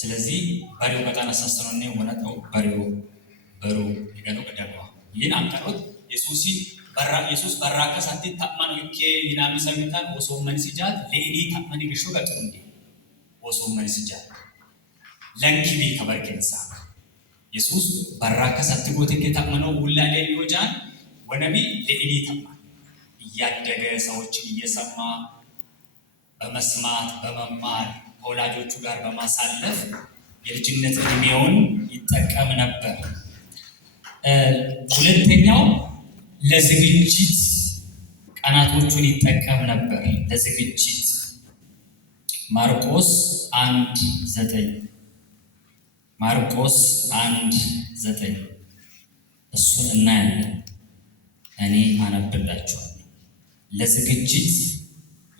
ስለዚህ በሬው በጣም አሳሰነው ወነጠው በሬው ይገነው ገዳው ይህን አንቀሮት ኢየሱስ በራከ ሳቲ ታማኑ ይኬ ይናሚ ሰሚታን ወሶ መንሲጃት ለኢዲ ታማኒ ግሹ ገጥሩንዲ ወሶ መንሲጃት ለንኪቢ ከበርከንሳ ኢየሱስ በራከ ሳቲ ጎቴ ታማኑ ውላዴ ይወጃን ወነቢ ለኢዲ ታማኒ ያደገ ሰዎችን እየሰማ በመስማት በመማር ከወላጆቹ ጋር በማሳለፍ የልጅነት እድሜውን ይጠቀም ነበር። ሁለተኛው ለዝግጅት ቀናቶቹን ይጠቀም ነበር። ለዝግጅት ማርቆስ 1:9 እሱን እናያለን። እኔ አነብላችኋለሁ። ለዝግጅት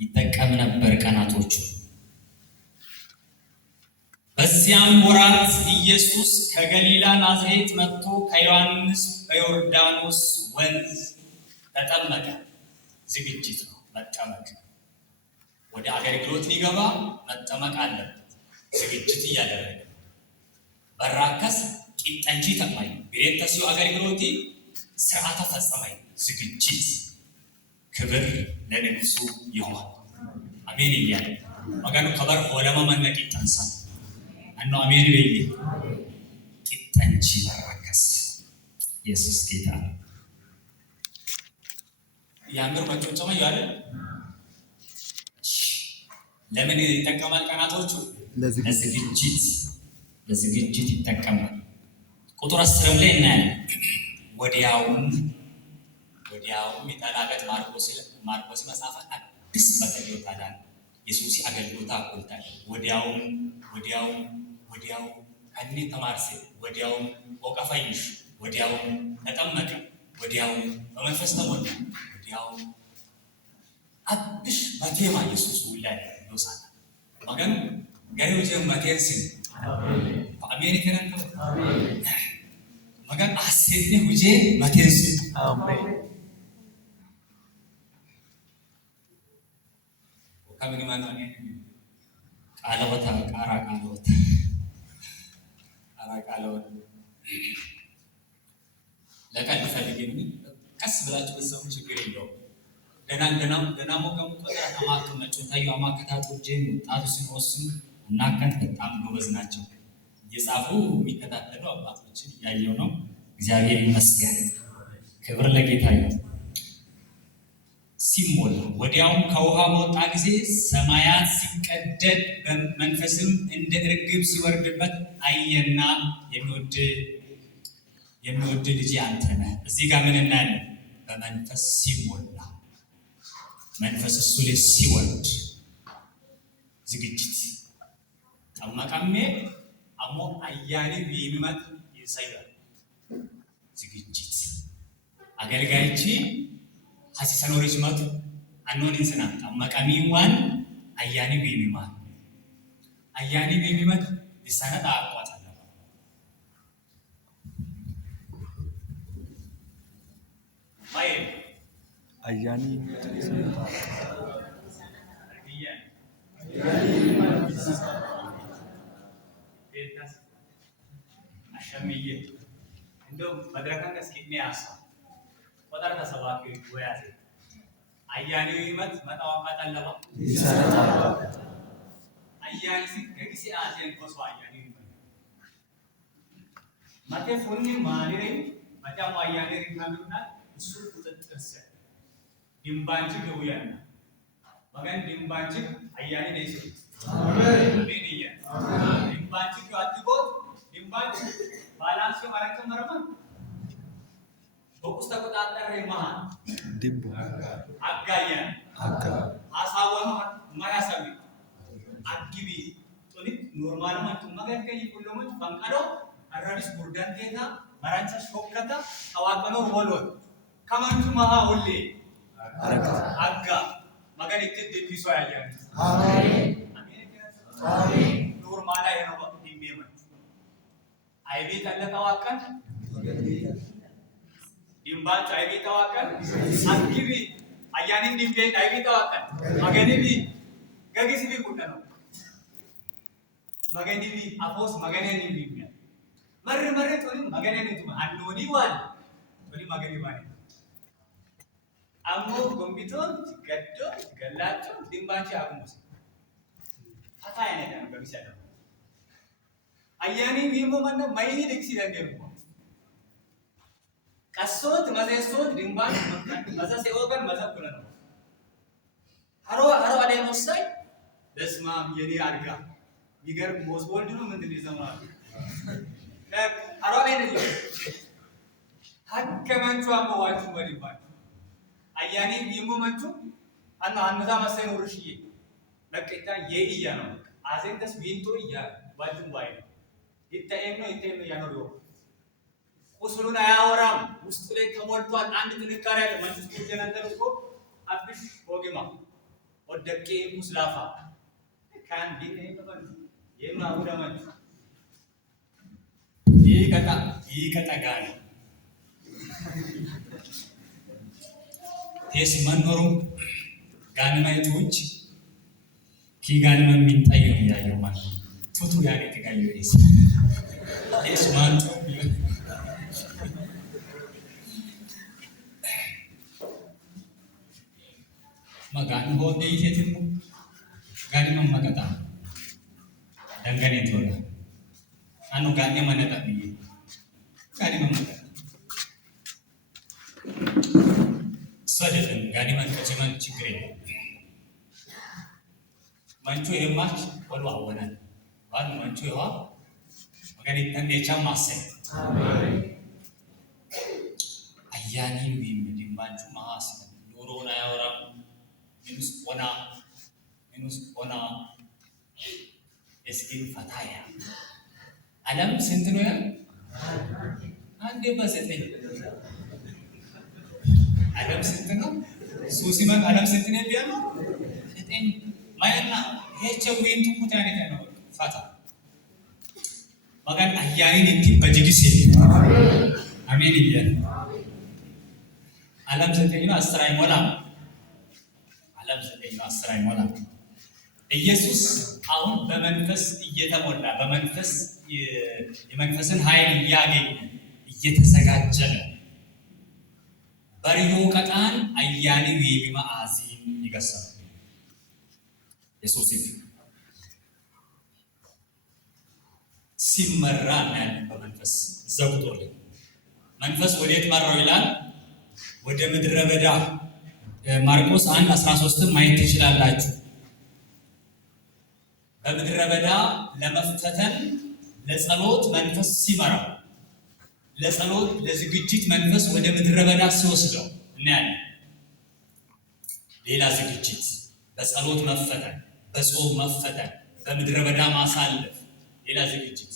ይጠቀም ነበር ቀናቶቹ። በዚያም ወራት ኢየሱስ ከገሊላ ናዝሬት መጥቶ ከዮሐንስ በዮርዳኖስ ወንዝ ተጠመቀ። ዝግጅት ነው መጠመቅ። ወደ አገልግሎት ሊገባ መጠመቅ አለበት። ዝግጅት እያደረገ በራከስ ቂጠንጂ ተማይ ብሬተሲዮ አገልግሎቲ ስርዓተ ፈጸመኝ ዝግጅት ክብር ለንጉሱ ይሆን። አሜን ይያል መጋኑ ከበር ሆለማ መነቂ ተንሳ አኖ አሜን በይ ቂጠንጂ በራከስ ኢየሱስ ጌታ ያንገር መጮጨማ ያለ ለምን ይጠቀማል? ቀናቶቹ ለዝግጅት ይጠቀማል። ቁጥር 10 ላይ እናያለን። ወዲያውም የጠላበት ማርቆስ መጽሐፍ አዲስ በተገኝታል ኢየሱስ አገልግሎት አቆልታል። ወዲያውም ከኔ ተማርሴ ወዲያውም ወቀፋይሽ ወዲያውም ተጠመቀ ወዲያውም በመንፈስ ተሞላ ወዲያውም አዲስ በቴማ ኢየሱስ ውላድ ይወሳል ማገን ጋሪውጀ ማቴንሲን አሜን ከነን አሜን መጋን አሴት ሁጄ ማቴንሲን አሜን ከምን ማናኔ ቃለወታ ቃለወታ ለቀን ፈልገኝ ቀስ ብላችሁ በሰሙ ችግር የለውም። ደና ሞቀሙ ቆጠራ ተማቱ መጮታዩ አማከታቱ ጀም ወጣቱ ሲወስኑ እናከን በጣም ጎበዝ ናቸው። እየጻፉ የሚከታተሉ አባቶችን ያየው ነው። እግዚአብሔር ይመስገን። ክብር ለጌታ ይሁን። ሲሞላ ወዲያውም ከውሃ በወጣ ጊዜ ሰማያት ሲቀደድ በመንፈስም እንደ ርግብ ሲወርድበት አየና የሚወድ ልጅ አንተ ነህ። እዚህ ጋር ምን እናያለን? በመንፈስ ሲሞላ መንፈስ እሱ ላይ ሲወርድ ዝግጅት ጠመቀሜ አሞ አያኔ የሚመጥ ይሰያል። ዝግጅት አገልጋይቺ ሀሲሰኖሪች መጡ አኖን እንስና ጠመቀሚዋን አያኔ የሚመጥ ይሰነጣ አቋጣ ማይ አያኒ አሸምዬ እንደው መድረካን እስኪሚያሳ ወጣር ተሰባኪ ወያዜ አያኒ ይመት መጣዋቃ ጠለባ ይሰራታ አያኒ ሲከጊሲ አዜን ኮሶ አያኒ ማቴ ፎኒ ማሊሬ ማታም አያኒ ሪካሉና እሱ ቁጥጥር ሰ ዲምባንቺ ገውያና መገን ዲምባንቺ አያኒ ነይሱ አሜን አሜን አሜን ዲምባንቺ አትጎት ዲምባንቺ ባላንስ ማረከ መረመን በቁስተ ቁጣጣረ ማሃ ዲምቦ አጋያ አሳወኑ ማያሳቢ አግቢ ጦኒ ኖርማል ማንቱ መገን ከይ ሁሉም ፈንቀዶ አራዲስ ቡርዳንቴታ መራንቻ ሾከታ አዋቀኖ ወሎት ከማንቱ ማሃ ሁሌ አጋ መገን እትት ዲምቢሶ ያያ አሜን አሜን ኖርማላ የነው ዲምቤማ አይቤ ተለታዋቀን ዲምባንቹ አይቤ ተዋቀን አግቢ አያኒን ዲምቤ አይቤ ተዋቀን መገኒቢ ገጊስቢ ቁጠ ነው magani apos magani ni marre toni magani ni tuma andoni wan toni magani bani ammo gombiton gaddo galacho dimbachi agumus fataya ne dan babisada ayani mimo manna mayni diksi dangeru kasot mazesot dimbachi maza seogan maza kulana haro ale mosai desma yeni arga bigar mosbol dinu mendini zaman haro ale ne hakka manchu ammo wachu bari ban ayani mimo manchu anna masai urushiye nakita ye iya no azen das winto iya wajum bai itta eno yanoro usulun ayawaram ustule thamoltwan and tinikare manchu jenantar usko abish hogema oddakke muslafa kan bin ban yema uda manchu kata gani tes manoro gani mai tuch ki gani man min tayo ya yo man tutu ya ne tigayo tes man magani ho dei thetimu gani man magata dangane thoda anu gani manata bi gani man magata sadelen gani man kaciman chigre manchu emach walwa wanan wan manchu ha magani tanne chamase amen ayani wi manchu mahas doro na yawra minus ona eskin fataya alam sentino ya ande baseteng alam sentino susiman alam sentine biano seten mayana hecha wintu mutane kana fata magan ahyani ninti bajigise amen ya alam sentino asrai mola alam sentino asrai mola ኢየሱስ አሁን በመንፈስ እየተሞላ በመንፈስ የመንፈስን ኃይል እያገኘ እየተዘጋጀ ነው። በሪዮ ቀጣን አያኒ ዊቢማ አዚም ይገሳል ኢየሱስ ሲመራ ነው በመንፈስ ዘውቶል መንፈስ ወዴት መራው ይላል ወደ ምድረ በዳ ማርቆስ 1:13 ማየት ትችላላችሁ። በምድረ በዳ ለመፈተን ለጸሎት መንፈስ ሲመራው ለጸሎት ለዝግጅት መንፈስ ወደ ምድረ በዳ ሲወስደው እናያለን። ሌላ ዝግጅት በጸሎት መፈተን፣ በጾም መፈተን፣ በምድረ በዳ ማሳለፍ ሌላ ዝግጅት